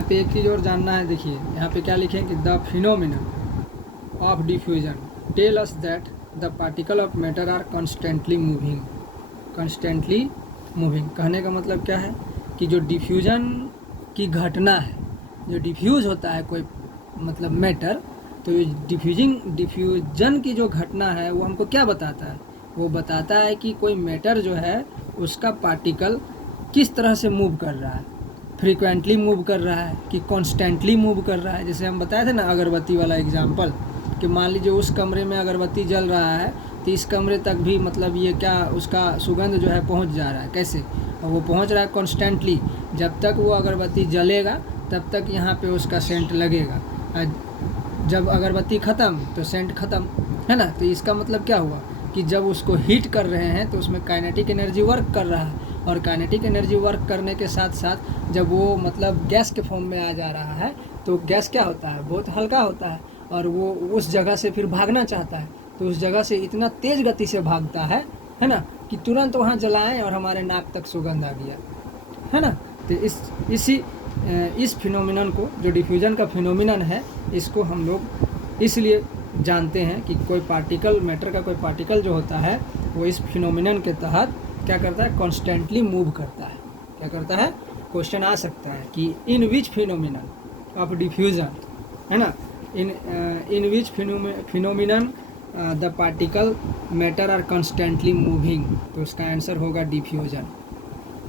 यहाँ पे एक चीज़ और जानना है, देखिए यहाँ पे क्या लिखे कि the phenomena of diffusion tell us that the particle of matter are constantly moving. Constantly moving कहने का मतलब क्या है कि जो डिफ्यूजन की घटना है, जो डिफ्यूज होता है कोई मतलब मैटर, तो डिफ्यूजन की जो घटना है वो हमको क्या बताता है, वो बताता है कि कोई मैटर जो है उसका पार्टिकल किस तरह से मूव कर रहा है, फ्रीक्वेंटली मूव कर रहा है कि कॉन्स्टेंटली मूव कर रहा है। जैसे हम बताए थे ना अगरबत्ती वाला एग्जांपल, कि मान लीजिए उस कमरे में अगरबत्ती जल रहा है तो इस कमरे तक भी मतलब ये क्या उसका सुगंध जो है पहुंच जा रहा है, कैसे, और वो पहुंच रहा है कॉन्स्टेंटली। जब तक वो अगरबत्ती जलेगा तब तक यहाँ पे उसका सेंट लगेगा, जब अगरबत्ती ख़त्म तो सेंट ख़त्म, है ना। तो इसका मतलब क्या हुआ कि जब उसको हीट कर रहे हैं तो उसमें काइनेटिक एनर्जी वर्क कर रहा है, और काइनेटिक एनर्जी वर्क करने के साथ साथ जब वो मतलब गैस के फॉर्म में आ जा रहा है तो गैस क्या होता है, बहुत हल्का होता है, और वो उस जगह से फिर भागना चाहता है, तो उस जगह से इतना तेज़ गति से भागता है ना, कि तुरंत वहाँ जलाएं और हमारे नाक तक सुगंध आ गया, है ना। तो इस फिनोमिनन को, जो डिफ्यूजन का फिनोमिनन है, इसको हम लोग इसलिए जानते हैं कि कोई पार्टिकल, मैटर का कोई पार्टिकल जो होता है वो इस फिनोमिनन के तहत क्या करता है, कॉन्स्टेंटली मूव करता है। क्या करता है, क्वेश्चन आ सकता है कि in which phenomenon of diffusion, है ना, in which phenomenon the particle matter are constantly moving, तो उसका आंसर होगा डिफ्यूजन।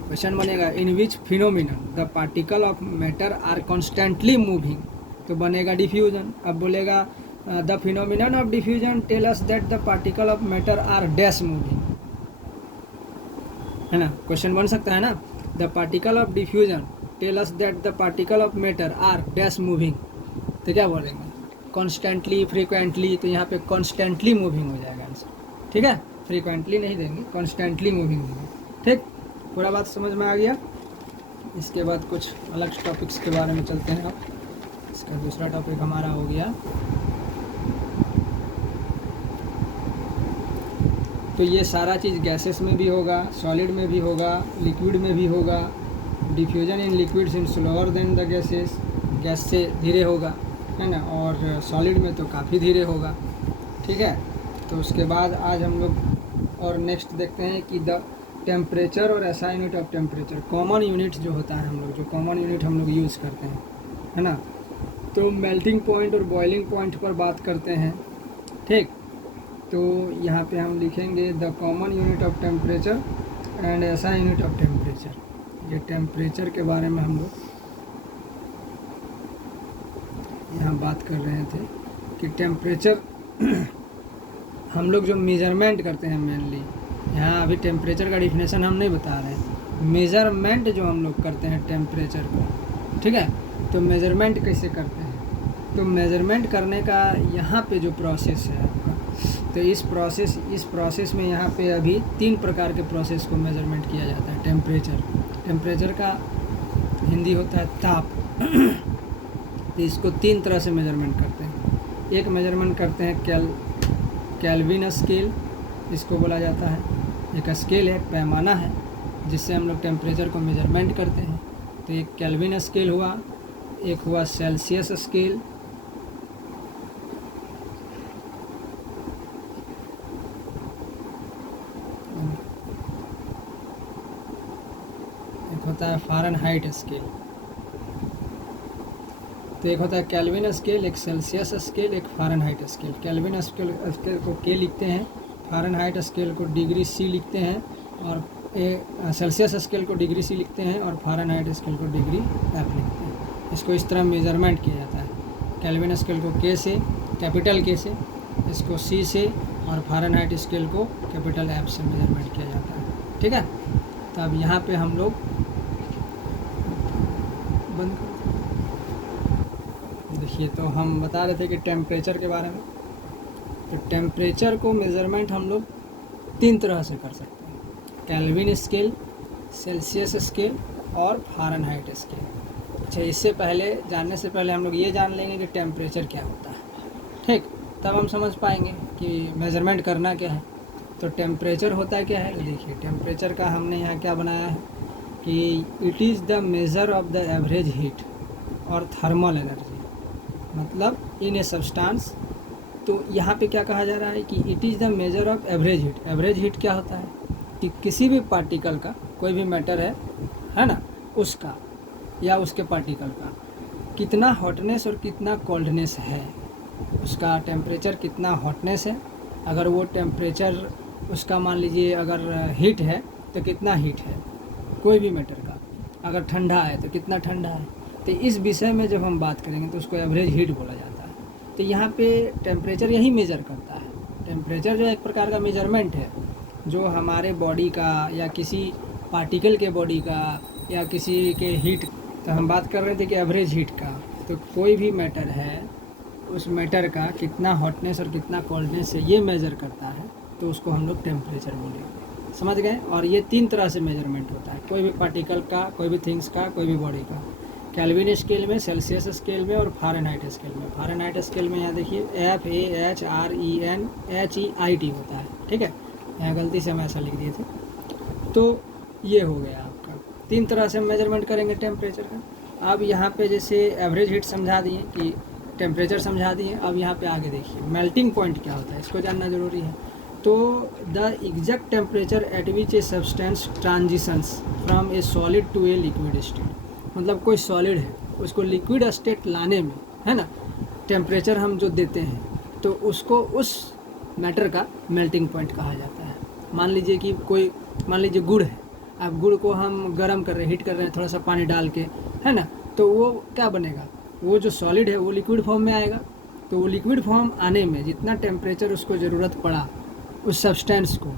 क्वेश्चन बनेगा इन विच phenomenon the particle of matter are constantly moving, तो बनेगा डिफ्यूजन। अब बोलेगा the phenomenon of diffusion tell us that the particle of matter are dash moving, है ना। क्वेश्चन बन सकता है ना, the particle of diffusion tell us that the particle of matter are dash moving, तो क्या बोलेंगे, कॉन्स्टेंटली, फ्रीक्वेंटली, तो यहाँ पे कॉन्स्टेंटली मूविंग हो जाएगा आंसर, ठीक है। फ्रीक्वेंटली नहीं देंगे, कॉन्स्टेंटली मूविंग होगी, ठीक। पूरा बात समझ में आ गया। इसके बाद कुछ अलग टॉपिक्स के बारे में चलते हैं। अब इसका दूसरा टॉपिक हमारा हो गया, तो ये सारा चीज़ गैसेस में भी होगा, सॉलिड में भी होगा, लिक्विड में भी होगा। Diffusion in liquids in slower then the gases, gas से धीरे होगा, है ना, और सॉलिड में तो काफ़ी धीरे होगा, ठीक है। तो उसके बाद आज हम लोग और नेक्स्ट देखते हैं कि द टेम्परेचर और SI unit of temperature, common unit जो होता है, हम लोग जो कॉमन यूनिट हम लोग यूज़ करते हैं, है ना। तो मेल्टिंग पॉइंट और बॉइलिंग पॉइंट पर बात करते हैं, ठीक। तो यहाँ पे हम लिखेंगे the common unit of temperature and SI unit of temperature. ये टेम्परेचर के बारे में हम लोग यहाँ बात कर रहे थे कि टेम्परेचर हम लोग जो मेज़रमेंट करते हैं मेनली, यहाँ अभी टेम्परेचर का डिफिनेशन हम नहीं बता रहे हैं, मेज़रमेंट जो हम लोग करते हैं टेम्परेचर को, ठीक है। तो मेज़रमेंट कैसे करते हैं, तो मेज़रमेंट करने का यहाँ पे जो प्रोसेस है आपका, तो इस प्रोसेस में यहाँ पे अभी 3 प्रकार के प्रोसेस को मेज़रमेंट किया जाता है। टेम्परेचर का हिंदी होता है ताप। तो इसको 3 तरह से मेज़रमेंट करते हैं। एक मेज़रमेंट करते हैं केल्विन स्केल, इसको बोला जाता है। एक स्केल है, पैमाना है, जिससे हम लोग टेम्परेचर को मेज़रमेंट करते हैं। तो एक केल्विन स्केल हुआ, एक हुआ सेल्सियस स्केल, एक होता है फ़ारेनहाइट स्केल। तो एक होता है केल्विन स्केल, एक सेल्सियस स्केल, एक फ़ारेनहाइट स्केल। केल्विन स्केल को के लिखते हैं, फ़ारेनहाइट स्केल को डिग्री सी लिखते हैं, और सेल्सियस स्केल को डिग्री सी लिखते हैं, और फ़ारेनहाइट स्केल को डिग्री एफ लिखते हैं। इसको इस तरह मेज़रमेंट किया जाता है। केल्विन स्केल को के से, कैपिटल के से, इसको सी से, और फ़ारेनहाइट स्केल को कैपिटल एफ से मेज़रमेंट किया जाता है, ठीक है। तो अब यहाँ पे हम लोग बंद कर, देखिए, तो हम बता रहे थे कि टेम्परेचर के बारे में। तो टेम्परेचर को मेज़रमेंट हम लोग 3 तरह से कर सकते हैं, केल्विन स्केल, सेल्सियस स्केल और फ़ारेनहाइट स्केल। अच्छा, इससे पहले जानने से पहले हम लोग ये जान लेंगे कि टेम्परेचर क्या होता है, ठीक। तब हम समझ पाएंगे कि मेज़रमेंट करना क्या है। तो टेम्परेचर होता क्या है, तो देखिए टेम्परेचर का हमने यहाँ क्या बनाया है कि it is the measure of the average heat और थर्मल एनर्जी, मतलब इन ए सब्सटेंस। तो यहाँ पे क्या कहा जा रहा है कि it is the measure of average heat. Average heat क्या होता है कि किसी भी पार्टिकल का, कोई भी मैटर है ना, उसका या उसके पार्टिकल का कितना हॉटनेस और कितना कोल्डनेस है, उसका टेम्परेचर कितना हॉटनेस है, अगर वो टेम्परेचर उसका मान लीजिए अगर हीट है तो कितना हीट है कोई भी मैटर का, अगर ठंडा है तो कितना ठंडा है। तो इस विषय में जब हम बात करेंगे तो उसको एवरेज हीट बोला जाता है। तो यहाँ पे टेम्परेचर यही मेजर करता है। टेम्परेचर जो एक प्रकार का मेजरमेंट है जो हमारे बॉडी का या किसी पार्टिकल के बॉडी का या किसी के हीट। तो हम बात कर रहे थे कि एवरेज हीट का, तो कोई भी मैटर है उस मैटर का कितना हॉटनेस और कितना कोल्डनेस है ये मेज़र करता है, तो उसको हम लोग टेम्परेचर बोलेंगे। समझ गए। और ये 3 तरह से मेजरमेंट होता है, कोई भी पार्टिकल का, कोई भी थिंग्स का, कोई भी बॉडी का। केल्विन स्केल में, सेल्सियस स्केल में और फ़ारेनहाइट स्केल में। फ़ारेनहाइट स्केल में यहाँ देखिए FAHRENHEIT होता है, ठीक है। यहाँ गलती से हम ऐसा लिख दिए थे। तो ये हो गया आपका 3 तरह से हम मेजरमेंट करेंगे टेम्परेचर का। अब यहाँ पे जैसे एवरेज हीट समझा दिए कि टेम्परेचर समझा दिए। अब यहाँ पे आगे देखिए मेल्टिंग पॉइंट क्या होता है, इसको जानना ज़रूरी है। तो the exact temperature at which a substance transitions from a solid to a liquid state, मतलब कोई सॉलिड है उसको लिक्विड स्टेट लाने में, है ना, टेम्परेचर हम जो देते हैं तो उसको उस मैटर का मेल्टिंग पॉइंट कहा जाता है। मान लीजिए कि मान लीजिए गुड़ है, अब गुड़ को हम गर्म कर रहे हैं, हीट कर रहे हैं थोड़ा सा पानी डाल के, है ना, तो वो क्या बनेगा, वो जो सॉलिड है वो लिक्विड फॉर्म में आएगा। तो वो लिक्विड फॉर्म आने में जितना टेम्परेचर उसको ज़रूरत पड़ा उस सब्सटेंस को,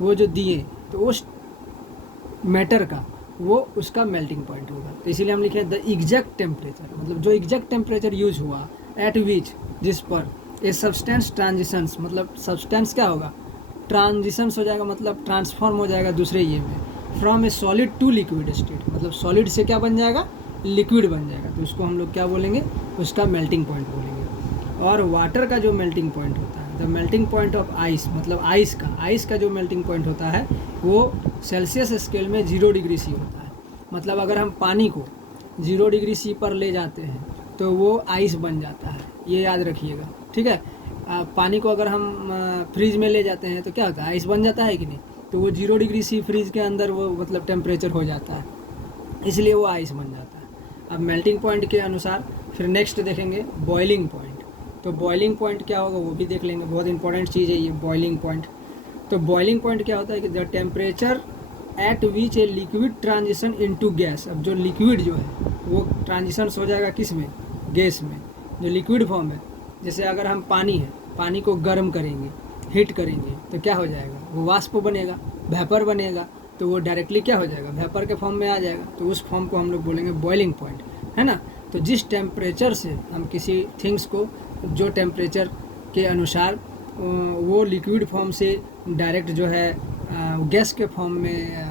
वो जो दिए, तो उस मैटर का वो उसका मेल्टिंग पॉइंट होगा। तो इसीलिए हम लिखे द एग्जैक्ट टेम्परेचर, मतलब जो एग्जैक्ट टेम्परेचर यूज हुआ एट विच, जिस पर ए सब्सटेंस ट्रांजिशंस, मतलब सब्सटेंस क्या होगा, ट्रांजिशंस हो जाएगा, मतलब ट्रांसफॉर्म हो जाएगा दूसरे ये में, from a solid to liquid state, मतलब सॉलिड से क्या बन जाएगा, लिक्विड बन जाएगा। तो उसको हम लोग क्या बोलेंगे, उसका मेल्टिंग पॉइंट बोलेंगे। और वाटर का जो मेल्टिंग पॉइंट होता है, the melting point of ice, मतलब आइस का जो मेल्टिंग पॉइंट होता है वो सेल्सियस स्केल में 0 डिग्री सी होता है। मतलब अगर हम पानी को 0 डिग्री सी पर ले जाते हैं तो वो आइस बन जाता है, ये याद रखिएगा, ठीक है। पानी को अगर हम फ्रीज में ले जाते हैं तो क्या होता है, आइस बन जाता है कि नहीं, तो वो 0 डिग्री सी फ्रीज के अंदर वो मतलब टेम्परेचर हो जाता है, इसलिए वो आइस बन जाता है। अब मेल्टिंग पॉइंट के अनुसार फिर नेक्स्ट देखेंगे बॉइलिंग पॉइंट। तो बॉइलिंग पॉइंट क्या होगा वो भी देख लेंगे, बहुत इंपॉर्टेंट चीज़ है ये बॉइलिंग पॉइंट। तो बॉइलिंग पॉइंट क्या होता है कि the temperature at which a liquid transition into gas. अब जो लिक्विड जो है वो ट्रांजिशन हो जाएगा किस में, गैस में, जो लिक्विड फॉर्म है। जैसे अगर हम पानी है, पानी को गर्म करेंगे, हीट करेंगे तो क्या हो जाएगा, वो वाष्प बनेगा, वेपर बनेगा, तो वो डायरेक्टली क्या हो जाएगा, वेपर के फॉर्म में आ जाएगा। तो उस फॉर्म को हम लोग बोलेंगे बॉइलिंग पॉइंट, है ना। तो जिस टेम्परेचर से हम किसी थिंग्स को, जो टेम्परेचर के अनुसार वो लिक्विड फॉर्म से डायरेक्ट जो है गैस के फॉर्म में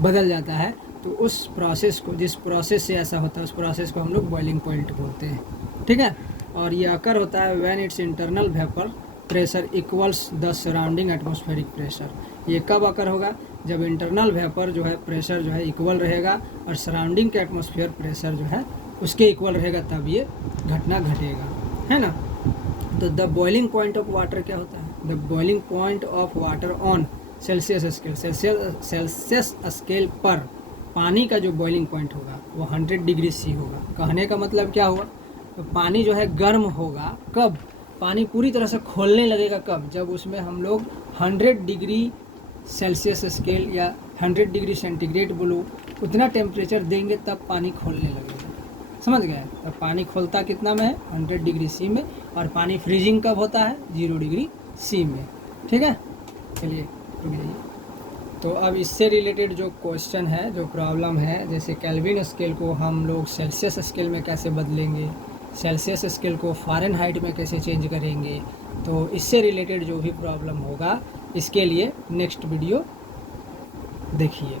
बदल जाता है, तो उस प्रोसेस को, जिस प्रोसेस से ऐसा होता है उस प्रोसेस को हम लोग बॉइलिंग पॉइंट बोलते हैं, ठीक है। और ये अकर होता है when it's internal vapour pressure equals the surrounding atmospheric pressure. ये कब अकर होगा, जब इंटरनल वेपर जो है प्रेशर जो है इक्वल रहेगा और सराउंडिंग के एटमॉस्फेयर प्रेशर जो है उसके इक्वल रहेगा, तब ये घटना घटेगा, है ना। तो the boiling point of water क्या होता है, the boiling point of water on Celsius scale, Celsius scale पर पानी का जो बॉइलिंग पॉइंट होगा वो 100 डिग्री सी होगा। कहने का मतलब क्या हुआ, तो पानी जो है गर्म होगा कब, पानी पूरी तरह से खोलने लगेगा कब, जब उसमें हम लोग 100 डिग्री सेल्सियस स्केल या 100 डिग्री सेंटीग्रेड बोलो उतना टेम्परेचर देंगे तब पानी खोलने लगेगा। समझ गए। तो पानी खोलता कितना में है, 100 डिग्री सी में, और पानी फ्रीजिंग कब होता है, 0 डिग्री सी में, ठीक है। चलिए रुक जाइए। तो अब इससे रिलेटेड जो क्वेश्चन है, जो प्रॉब्लम है, जैसे केल्विन स्केल को हम लोग सेल्सियस स्केल में कैसे बदलेंगे, सेल्सियस स्केल को फ़ारेनहाइट में कैसे चेंज करेंगे, तो इससे रिलेटेड जो भी प्रॉब्लम होगा इसके लिए नेक्स्ट वीडियो देखिए।